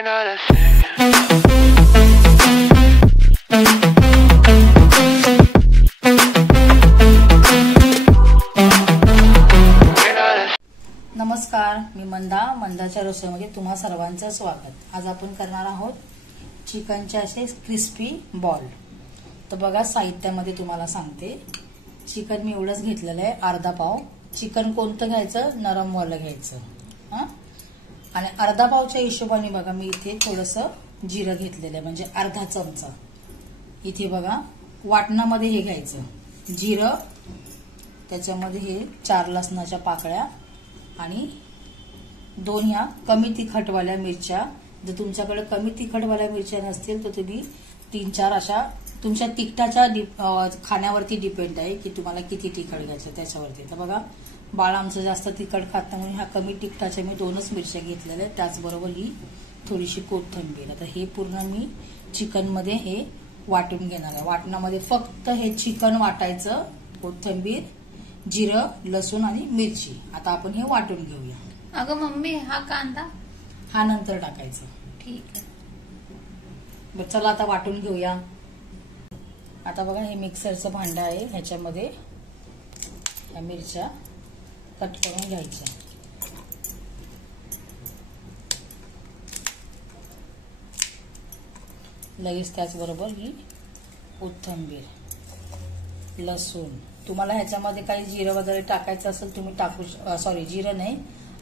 नमस्कार, मी मंदाच्या रसोईमध्ये तुम्हा सर्वांचं स्वागत। आज आपण करणार आहोत चिकनचे असे क्रिस्पी बॉल। तर बघा साहित्यामध्ये तुम्हाला सांगते, चिकन मी एवढंच घेतलेलं आहे, अर्धा पाव। चिकन कोणतं घ्यायचं, नरम वालं घ्यायचं हा। आणि अर्धा पावच्या हिशोबाने बघा मी इथे थोडंसं जिरं घेतलेलं आहे, म्हणजे अर्धा चमचा। इथे बघा वाटणामध्ये हे घ्यायचं जिरं, त्याच्यामध्ये हे 4 लसणाच्या पाकळ्या आणि 2 ह्या कमी तिखटवाल्या मिरच्या। जर तुमच्याकडे कमी तिखटवाल्या मिरच्या नसतील तर तुम्ही 3-4 अशा, तुमच्या तिखटाच्या खाण्यावरती डिपेंड आहे की तुम्हाला किती तिखट घ्यायचं त्याच्यावरती। तर बघा बाळ आमचं जास्त तिखट खात नाही, ह्या कमी तिखटाच्या मी 2च मिरच्या घेतलेल्या आहेत। त्याचबरोबर ही थोडीशी कोथिंबीर। आता हे पूर्ण मी चिकन मध्ये हे वाटून घेणार आहे। वाटणामध्ये फक्त हे चिकन वाटायचं, कोथिंबीर, जिरं, लसूण आणि मिरची। आता आपण हे वाटून घेऊया। अगं मम्मी, हा कांदा हा नंतर टाकायचा। ठीक आहे, बरं चला आता वाटून घेऊया। आता बघा हे मिक्सरचं भांडं आहे, ह्याच्यामध्ये ह्या मिरच्या कट करून घ्यायच्या। लगेच त्याचबरोबर ही कोथिंबीर, लसूण। तुम्हाला ह्याच्यामध्ये काही जिरं वगैरे टाकायचं असेल तुम्ही टाकू, सॉरी जिरं नाही,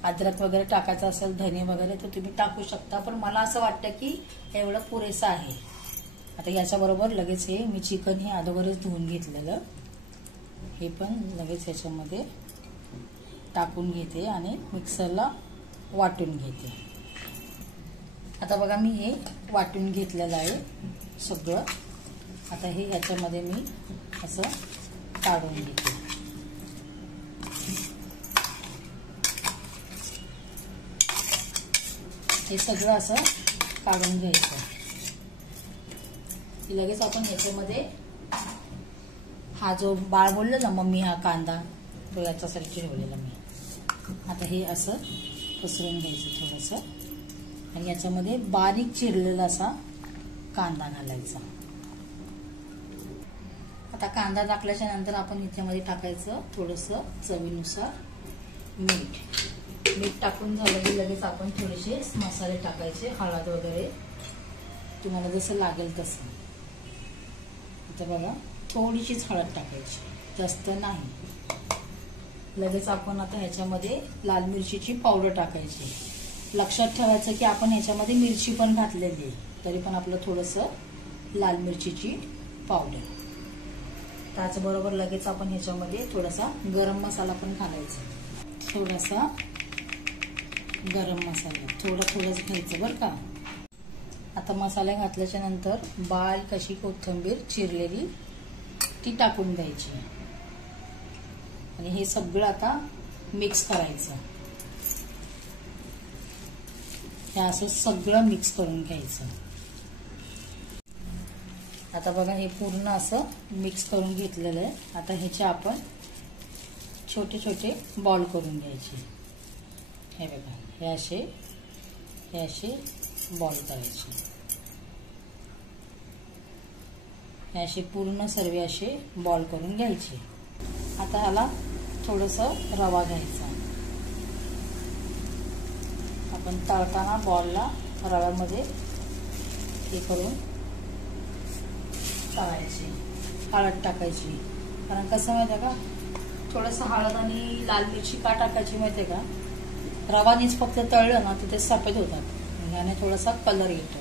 अद्रक वगैरे टाकायचं असेल, धने वगैरे, तर तुम्ही टाकू शकता, पण मला असं वाटतं की एवढं पुरेसं आहे। आता याच्याबरोबर लगेच हे मी चिकन हे अगोदरच धुवून घेतलेलं, हे पण लगेच ह्याच्यामध्ये टाकून घेते आणि मिक्सरला वाटून घेते। आता बघा मी हे वाटून घेतलेलं आहे सगळं। आता हे ह्याच्यामध्ये मी असं काढून घेते। हे सगळं असं काढून घ्यायचं। लगेच आपण ह्याच्यामध्ये हा जो बाळ बोललं ना मम्मी हा कांदा, तो याच्यासाठी ठेवलेला मी। आता हे असं पसरून घ्यायचं थोडंसं आणि याच्यामध्ये बारीक चिरलेला असा कांदा घालायचा। आता कांदा टाकल्याच्या नंतर आपण ह्याच्यामध्ये टाकायचं थोडंसं चवीनुसार मीठ। मीठ टाकून झालं की लगेच आपण थोडेसे मसाले टाकायचे, हळद वगैरे तुम्हाला जसं लागेल तसं। आता बघा थोडीशीच हळद टाकायची, जास्त नाही। लगेच आपण आता ह्याच्यामध्ये लाल मिरचीची पावडर टाकायची। लक्षात ठेवायचं की आपण ह्याच्यामध्ये मिरची पण घातलेली आहे, तरी पण आपलं थोडंसं लाल मिरचीची पावडर। त्याचबरोबर लगेच आपण ह्याच्यामध्ये थोडासा गरम मसाला पण घालायचा। थोडासा गरम मसाला थोडंच घ्यायचं बरं का। आता मसाले घातल्याच्या नंतर बारीक अशी कोथिंबीर चिरलेली ती टाकून द्यायची आणि हे सगळं आता मिक्स करायचं। हे असं सगळं मिक्स करून घ्यायचं। आता बघा हे पूर्ण असं मिक्स करून घेतलेलं आहे। आता ह्याचे आपण छोटे छोटे बॉल करून घ्यायचे। हे बघा हे असे बॉल करायचे। हे असे पूर्ण सर्व असे बॉल करून घ्यायचे। आता ह्याला थोडंसं रवा घ्यायचा। आपण तळताना बॉलला रव्यामध्ये हे करून तळायची, हळद टाकायची। कारण कसं माहिती का, थोडंसं हळद आणि लाल मिरची का टाकायची माहिती का, रवानीच फक्त तळलं ना तर ते सफेद होतात आणि थोडासा कलर येतो।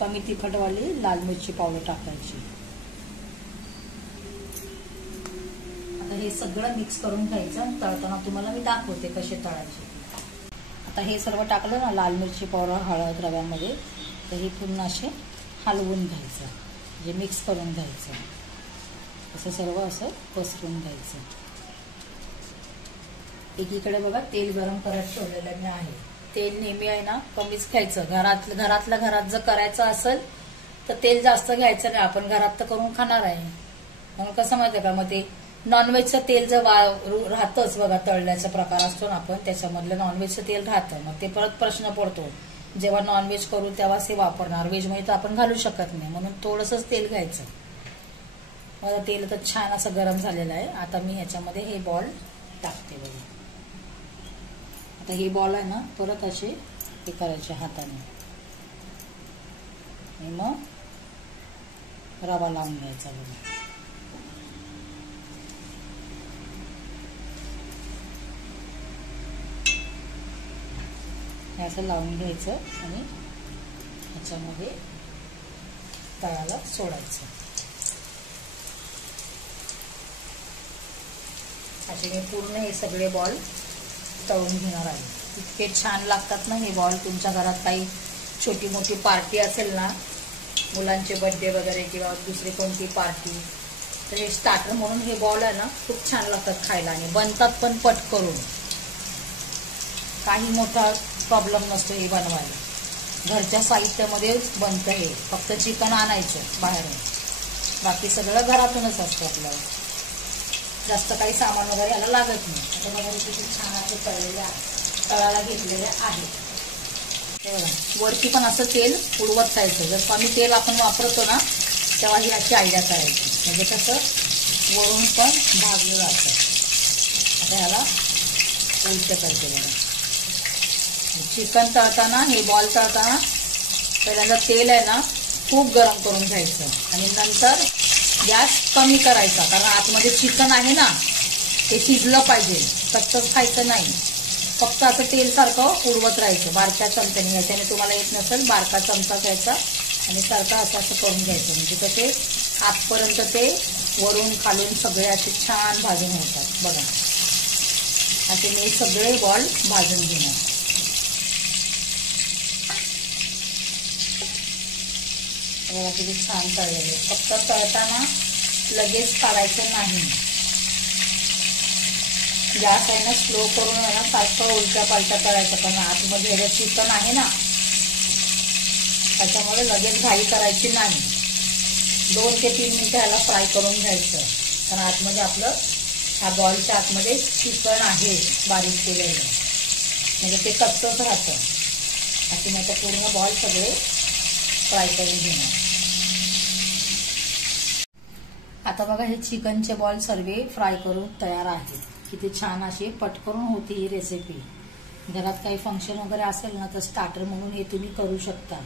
कमी तिखटवाली लाल मिरची पावडर टाकायची। आता हे सगळं मिक्स करून घ्यायचं। तळताना तुम्हाला मी दाखवते कसे तळायचे। आता हे सर्व टाकलं ना, लाल मिरची पावडर, हळद रव्यामध्ये, तर हे पूर्ण असे हलवून घ्यायचं, म्हणजे मिक्स करून घ्यायचं। असं सर्व असं पसरून घ्यायचं। एकीकडे बघा तेल गरम करत ठेवलेलं मी आहे। तेल नेहमी आहे ना कमीच घ्यायचं। घरातल्या घरात जर करायचं असेल तर तेल जास्त घ्यायचं नाही, आपण घरात तर करून खाणार आहे। म्हणून कसं माहितीये का, मग ते नॉनव्हेजचं तेल जर राहतच बघा, तळल्याचा प्रकार असतो ना आपण, त्याच्यामधलं नॉनव्हेजचं तेल राहतं, मग ते परत प्रश्न पडतो जेव्हा नॉनव्हेज करू तेव्हाच हे वापरणार, व्हेजमध्ये तर आपण घालू शकत नाही, म्हणून थोडंसंच तेल घ्यायचं. माझं तेल तर छान असं गरम झालेलं आहे. आता मी ह्याच्यामध्ये हे बॉल टाकते बघा. आता हे बॉल आहे ना परत असे हे करायचे हाताने आणि मग रवा लावून घ्यायचा बघा. हे असं लावून घ्यायचं आणि ह्याच्यामध्ये तळाला सोडायचं. असे मी पूर्ण हे सगळे बॉल तळून घेणार आहे. इतके छान लागतात ना हे बॉल. तुमच्या घरात काही छोटी मोठी पार्टी असेल ना, मुलांचे बर्थडे वगैरे किंवा दुसरी कोणती पार्टी, तर हे स्टार्टर म्हणून हे बॉल आहे ना खूप छान लागतात खायला आणि बनतात पण पट करून. काही मोठा प्रॉब्लेम नसतो हे बनवायला. घरच्या साहित्यामध्ये बनतं हे. फक्त चिकन आणायचं बाहेरून, बाकी सगळं घरातूनच असतं आपल्याला. जास्त काही सामान वगैरे याला लागत नाही. आता वगैरे किती छान असे तळाला घेतलेले आहेत. वरती पण असं तेल उडवत जायचं. जसं आम्ही तेल आपण वापरतो ना तेव्हा ही अशी आयडिया करायची, म्हणजे कसं वरून पण भाजलं जातं. आता ह्याला उलट करते बघा. चिकन तळताना, हे बॉल तळताना पहिल्यांदा तेल आहे ना खूप गरम करून घ्यायचं आणि नंतर गॅस कमी करायचा, कारण आतमध्ये चिकन आहे ना ते शिजलं पाहिजे. कच्चंच खायचं नाही. फक्त असं तेल सारखं उडवत राहायचं बारक्या चमच्याने. याच्याने तुम्हाला येत नसेल, बारका चमचा घ्यायचा आणि सारखं असं करून घ्यायचं, म्हणजे कसे आतपर्यंत ते वरून खालून सगळे असे छान भाजून होतात बघा. असे मी सगळे बॉल भाजून घेणार. बघा किती छान तळलेले. फक्त तळताना लगेच काढायचं नाही. गॅस आहे ना स्लो करून आहे ना सारखं उलट्या पालट्या करायचं, कारण आतमध्ये हे चिकन आहे ना त्याच्यामुळे लगेच घाई करायची नाही. 2 ते 3 मिनिटं ह्याला फ्राय करून घ्यायचं, कारण आतमध्ये आपलं ह्या बॉलच्या आतमध्ये चिकन आहे बारीक केलेलं, म्हणजे ते कच्चंच राहतं. असे मी आता पूर्ण बॉल सगळे फ्राय करून घेणार. आता बघा हे चिकनचे बॉल सर्व फ्राय करून तयार आहेत. किती छान अशी पटकरून होती ही रेसिपी. घरात काही फंक्शन वगैरे असेल ना तर स्टार्टर म्हणून हे तुम्ही करू शकता.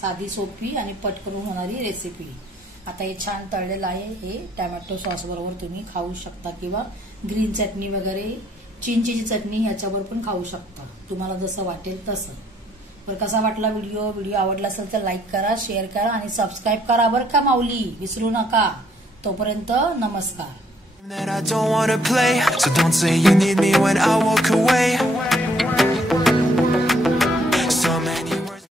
साधी सोपी आणि पटकरून होणारी रेसिपी. आता हे छान तळलेलं आहे. हे टोमॅटो सॉस बरोबर तुम्ही खाऊ शकता किंवा ग्रीन चटणी वगैरे, चिंचेची चटणी ह्याच्यावर पण खाऊ शकता, तुम्हाला जसं वाटेल तसं. तर कसा वाटला व्हिडिओ आवडला असेल तर लाईक करा, शेअर करा आणि सबस्क्राईब करा बरं का माऊली, विसरू नका. तोपर्यंत नमस्कार. That I don't wanna play, so don't say you need me when I walk away.